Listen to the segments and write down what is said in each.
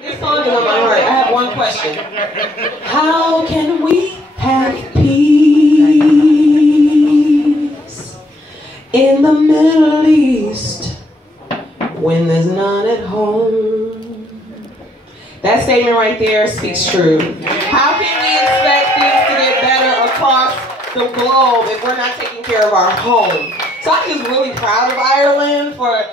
This song is on my heart. I have one question. How can we have peace in the Middle East when there's none at home? That statement right there speaks true. How can we expect things to get better across the globe if we're not taking care of our home? So I'm just really proud of Ireland for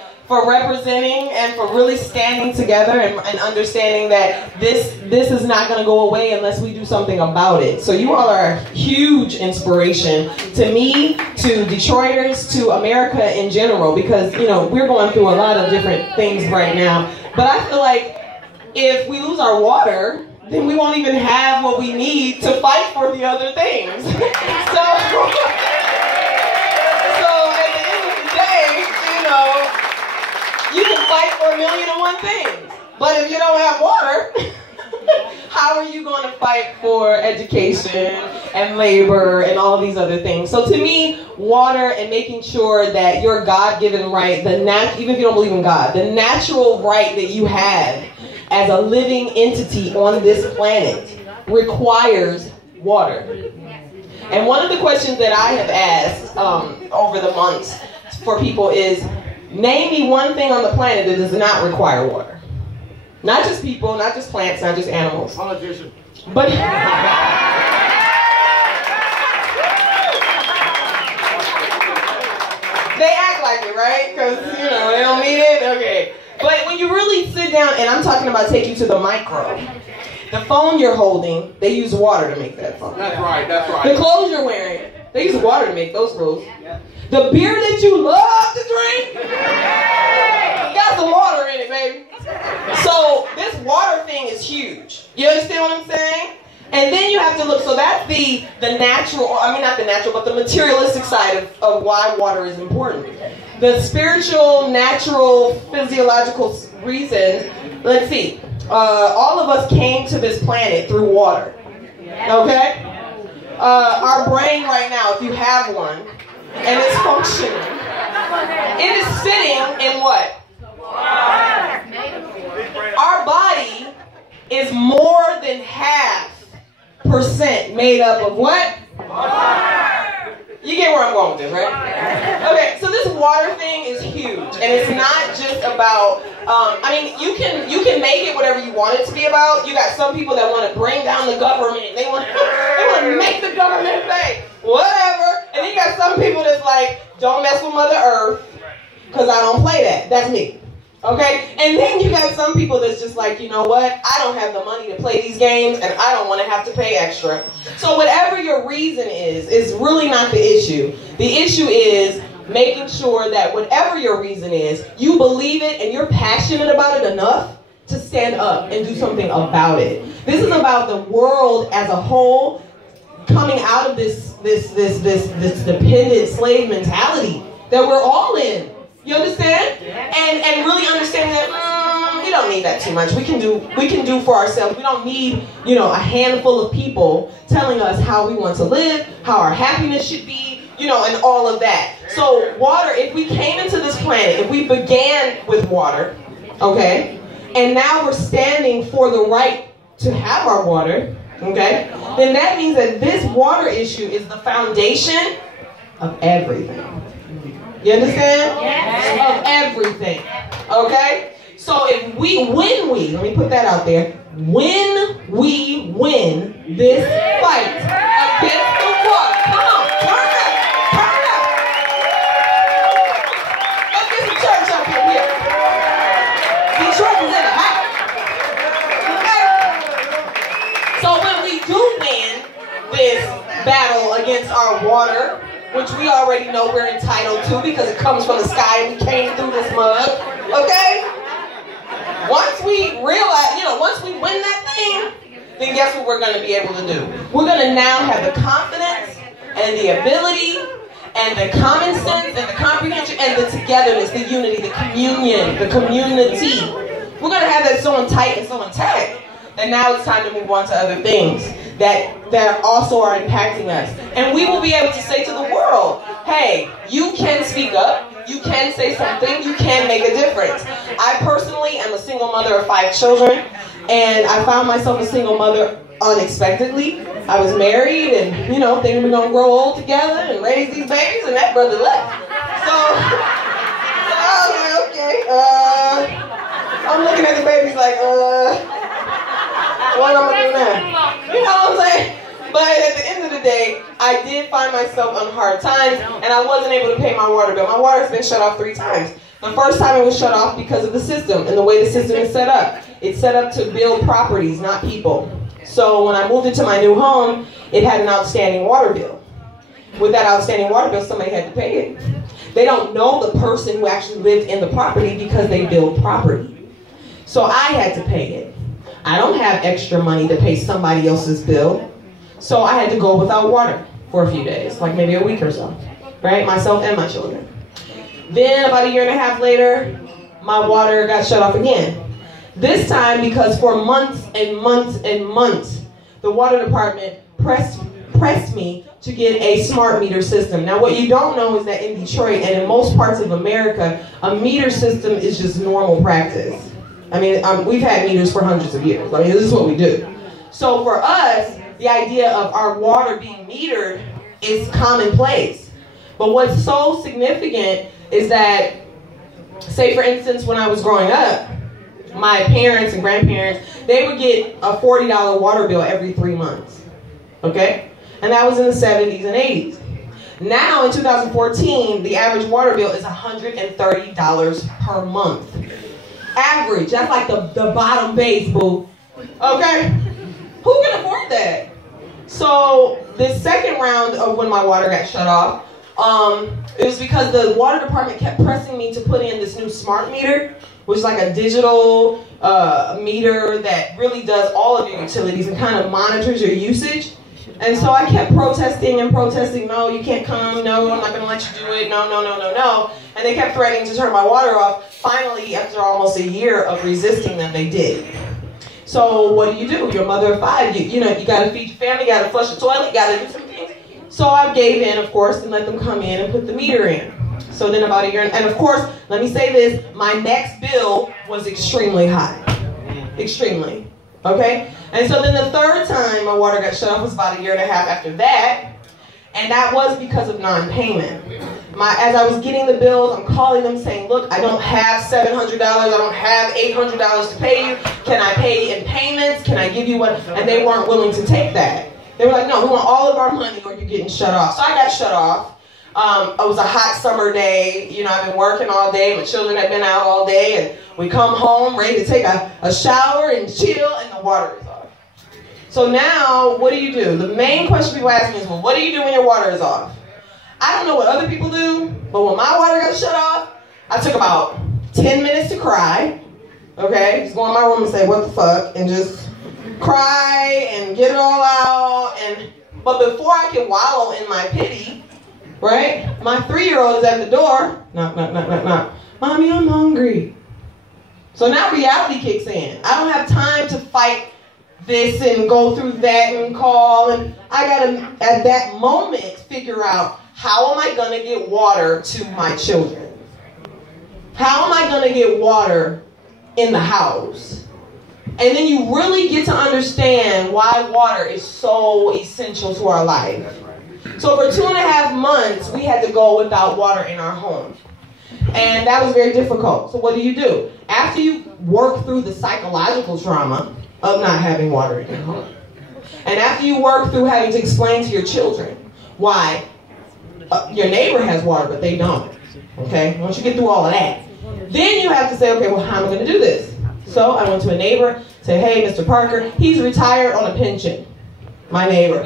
representing and for really standing together and understanding that this is not going to go away unless we do something about it. So you all are a huge inspiration to me, to Detroiters, to America in general, because, you know, we're going through a lot of different things right now. But I feel like if we lose our water, then we won't even have what we need to fight for the other things. So at the end of the day, you know, you can fight for 1,000,001 things, but if you don't have water, how are you going to fight for education and labor and all of these other things? So to me, water and making sure that your God-given right, even if you don't believe in God, the natural right that you have as a living entity on this planet requires water. And one of the questions that I have asked over the months for people is, name me one thing on the planet that does not require water. Not just people, not just plants, not just animals. Politician. But they act like it, right? Because, you know, they don't mean it. Okay. But when you really sit down, and I'm talking about take you to the micro, the phone you're holding, they use water to make that phone. That's right, that's right. The clothes you're wearing, they use water to make those clothes. The beer that you love to drink, got some water in it, baby. So this water thing is huge. You understand what I'm saying? And then you have to look, so that's the natural, I mean not the natural, but the materialistic side of why water is important. The spiritual, natural, physiological reasons, let's see. All of us came to this planet through water. Okay? Our brain right now, if you have one, and it's functioning, it is sitting in what? Water. Our body is more than % made up of what? Water. You get where I'm going with this, right? Okay, so this water thing is huge, and it's not just about. I mean, you can make it whatever you want it to be about. You got some people that want to bring down the government. They want to make the government pay whatever, and then you got some people that's like, don't mess with Mother Earth, because I don't play that. That's me. Okay? And then you got some people that's just like, you know what? I don't have the money to play these games, and I don't want to have to pay extra. So whatever your reason is really not the issue. The issue is making sure that whatever your reason is, you believe it and you're passionate about it enough to stand up and do something about it. This is about the world as a whole coming out of this dependent slave mentality that we're all in. You understand? And really understand that we don't need that too much. We can do for ourselves. We don't need, you know, a handful of people telling us how we want to live, how our happiness should be, you know, and all of that. So water, if we came into this planet, if we began with water, okay, and now we're standing for the right to have our water, okay, then that means that this water issue is the foundation of everything. You understand? Yes. Of everything. Okay? So if when we, let me put that out there, when we win this fight against the water, come on, turn up, turn up. Let's get some church up in here. Detroit is in the house. Okay? So when we do win this battle against our water, which we already know we're entitled to because it comes from the sky and we came through this mud, okay? Once we realize, you know, once we win that thing, then guess what we're going to be able to do? We're going to now have the confidence and the ability and the common sense and the comprehension and the togetherness, the unity, the communion, the community. We're going to have that so tight and so intact. And now it's time to move on to other things that also are impacting us. And we will be able to say to the world, hey, you can speak up, You can say something. You can make a difference. I personally am a single mother of 5 children, and I found myself a single mother unexpectedly. I was married, and you know, thinking we're gonna grow old together and raise these babies, and that brother left. So I was like, okay. I'm looking at the babies like, what am I gonna do now? You know what I'm saying? But at the end of the day, I did find myself on hard times, and I wasn't able to pay my water bill. My water's been shut off 3 times. The first time it was shut off because of the system and the way the system is set up. It's set up to build properties, not people. So when I moved into my new home, it had an outstanding water bill. With that outstanding water bill, somebody had to pay it. They don't know the person who actually lived in the property because they build property. So I had to pay it. I don't have extra money to pay somebody else's bill. So I had to go without water for a few days, like maybe a week or so, right? Myself and my children. Then about 1.5 years later, my water got shut off again. This time because for months and months and months, the water department pressed me to get a smart meter system. Now what you don't know is that in Detroit and in most parts of America, a meter system is just normal practice. I mean, we've had meters for hundreds of years. I mean, this is what we do. So for us, the idea of our water being metered is commonplace. But what's so significant is that, say for instance, when I was growing up, my parents and grandparents, they would get a $40 water bill every 3 months. Okay? And that was in the 70s and 80s. Now in 2014, the average water bill is $130 per month. Average. That's like the bottom base, boo. Okay? Who can afford that? So this second round of when my water got shut off, it was because the water department kept pressing me to put in this new smart meter, which is like a digital meter that really does all of your utilities and kind of monitors your usage. And so I kept protesting and protesting, no, you can't come, no, I'm not going to let you do it, no, no, no, no, no. And they kept threatening to turn my water off. Finally, after almost a year of resisting them, they did. So what do? You're a mother of 5. You know, you got to feed your family, you got to flush the toilet, you got to do some things. So I gave in, of course, and let them come in and put the meter in. So then about a year, and of course, let me say this, my next bill was extremely high. Extremely. Okay? And so then the third time my water got shut off was about 1.5 years after that. And that was because of non-payment. As I was getting the bills, I'm calling them saying, look, I don't have $700, I don't have $800 to pay you. Can I pay in payments? Can I give you what? And they weren't willing to take that. They were like, no, we want all of our money or you're getting shut off. So I got shut off. It was a hot summer day. You know, I've been working all day. My children have been out all day. And we come home ready to take a shower and chill, and the water is off. So now, what do? The main question people ask me is, well, what do you do when your water is off? I don't know what other people do, but when my water got shut off, I took about 10 minutes to cry. Okay? Just go in my room and say, what the fuck? And just cry and get it all out. But before I can wallow in my pity, right? My 3-year-old is at the door. Knock, knock, knock, knock, knock. Mommy, I'm hungry. So now reality kicks in. I don't have time to fight this and go through that and call. And I gotta, at that moment, figure out, how am I gonna get water to my children? How am I gonna get water in the house? And then you really get to understand why water is so essential to our life. So for 2.5 months, we had to go without water in our home. And that was very difficult. So what do? After you work through the psychological trauma of not having water in your home, and after you work through having to explain to your children why your neighbor has water, but they don't, okay? Once you get through all of that, then you have to say, okay, well, how am I going to do this? So I went to a neighbor, said, hey, Mr. Parker, he's retired on a pension. My neighbor,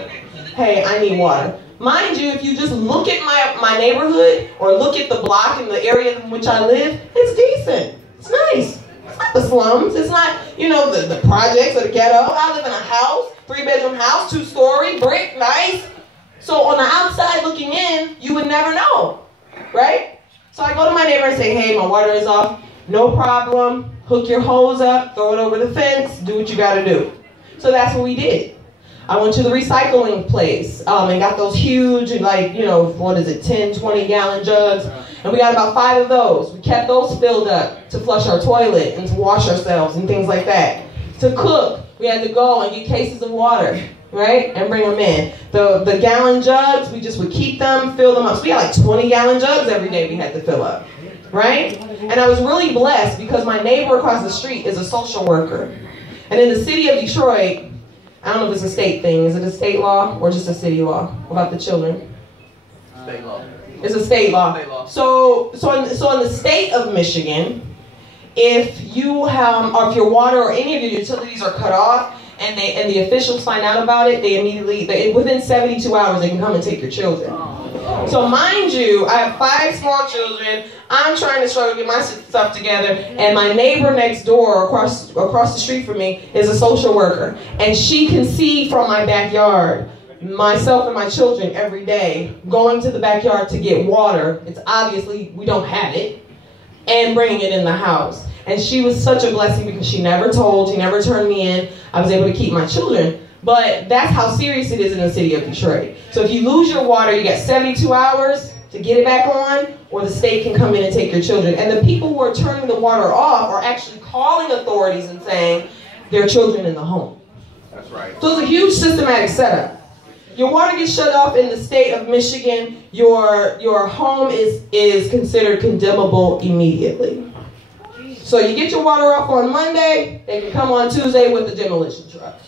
hey, I need water. Mind you, if you just look at my neighborhood or look at the block and the area in which I live, it's decent. It's nice. It's not the slums. It's not, you know, the projects or the ghetto. I live in a house, 3-bedroom house, 2-story, brick, nice. So on the outside looking in, you would never know, right? So I go to my neighbor and say, hey, my water is off. No problem. Hook your hose up, throw it over the fence, do what you got to do. So that's what we did. I went to the recycling place and got those huge, like, 10, 20 gallon jugs. And we got about 5 of those. We kept those filled up to flush our toilet and to wash ourselves and things like that. To cook, we had to go and get cases of water, right? And bring them in. The gallon jugs, we just would keep them, fill them up. So we had like 20 gallon jugs every day we had to fill up, right? And I was really blessed because my neighbor across the street is a social worker. And in the city of Detroit, I don't know if it's a state thing. Is it a state law or just a city law about the children? State law. It's a state law. So in the state of Michigan, if you have, or if your water or any of your utilities are cut off, and the officials find out about it, they immediately, within 72 hours, they can come and take your children. So mind you, I have 5 small children. I'm trying to struggle to get my stuff together, and my neighbor next door, across the street from me, is a social worker, and she can see from my backyard myself and my children every day going to the backyard to get water. It's obviously we don't have it, and bringing it in the house. And she was such a blessing because she never told, she never turned me in. I was able to keep my children. But that's how serious it is in the city of Detroit. So if you lose your water, you got 72 hours to get it back on, or the state can come in and take your children. And the people who are turning the water off are actually calling authorities and saying there are children in the home. That's right. So it's a huge systematic setup. Your water gets shut off in the state of Michigan. Your home is considered condemnable immediately. So you get your water off on Monday, they can come on Tuesday with the demolition truck.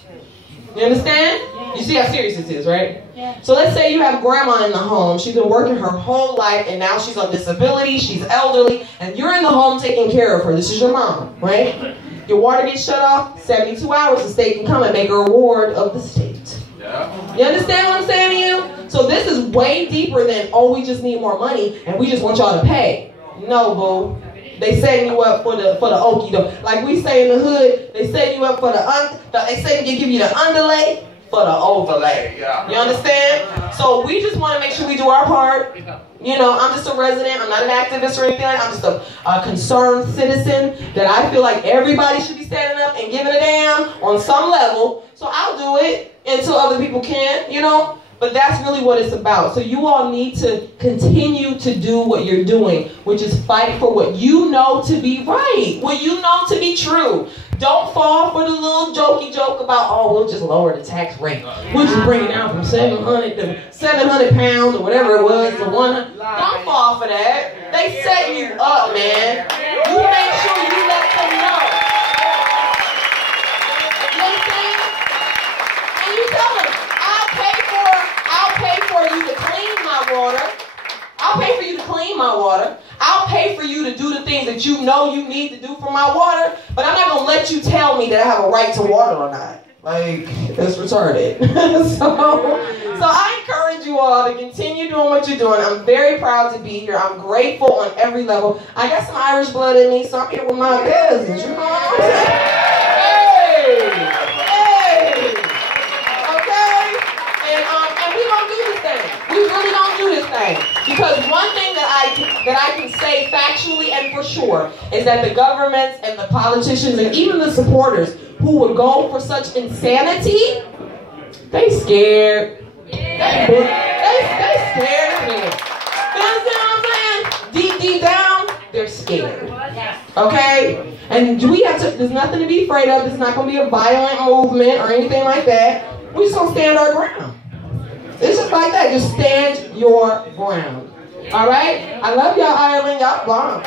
You understand? You see how serious this is, right? Yeah. So let's say you have grandma in the home. She's been working her whole life, and now she's on disability, she's elderly, and you're in the home taking care of her. This is your mom, right? Your water gets shut off, 72 hours, the state can come and make a reward of the state. Yeah. You understand what I'm saying to you? So this is way deeper than, oh, we just need more money, and we just want y'all to pay. No, boo. They setting you up for the okie doke. Like we say in the hood, they setting you up for they say they give you the underlay for the overlay. You understand? So we just want to make sure we do our part. You know, I'm just a resident. I'm not an activist or anything. I'm just a concerned citizen that I feel like everybody should be standing up and giving a damn on some level. So I'll do it until other people can, you know. But that's really what it's about. So you all need to continue to do what you're doing, which is fight for what you know to be right, what you know to be true. Don't fall for the little jokey joke about, oh, we'll just lower the tax rate. We'll just bring it down from 700 to 700 pounds or whatever it was to 100. Don't fall for that. They set you up, man. You make sure you let them know. You understand? And you tell them, I'll pay for you to clean my water. I'll pay for you to clean my water. I'll pay for you to do the things that you know you need to do for my water, but I'm not going to let you tell me that I have a right to water or not. Like, that's retarded. So I encourage you all to continue doing what you're doing. I'm very proud to be here. I'm grateful on every level. I got some Irish blood in me, so I'm here with my cousins. You know what I'm saying? We really don't do this thing. Because one thing that I can say factually and for sure is that the governments and the politicians and even the supporters who would go for such insanity, they scared. They scared of me. You understand what I'm saying? Deep down, they're scared. Okay? And we have to, there's nothing to be afraid of. It's not going to be a violent movement or anything like that. We're just going to stand our ground. It's just like that. Just stand your ground. All right? I love y'all, Ireland. Y'all bomb.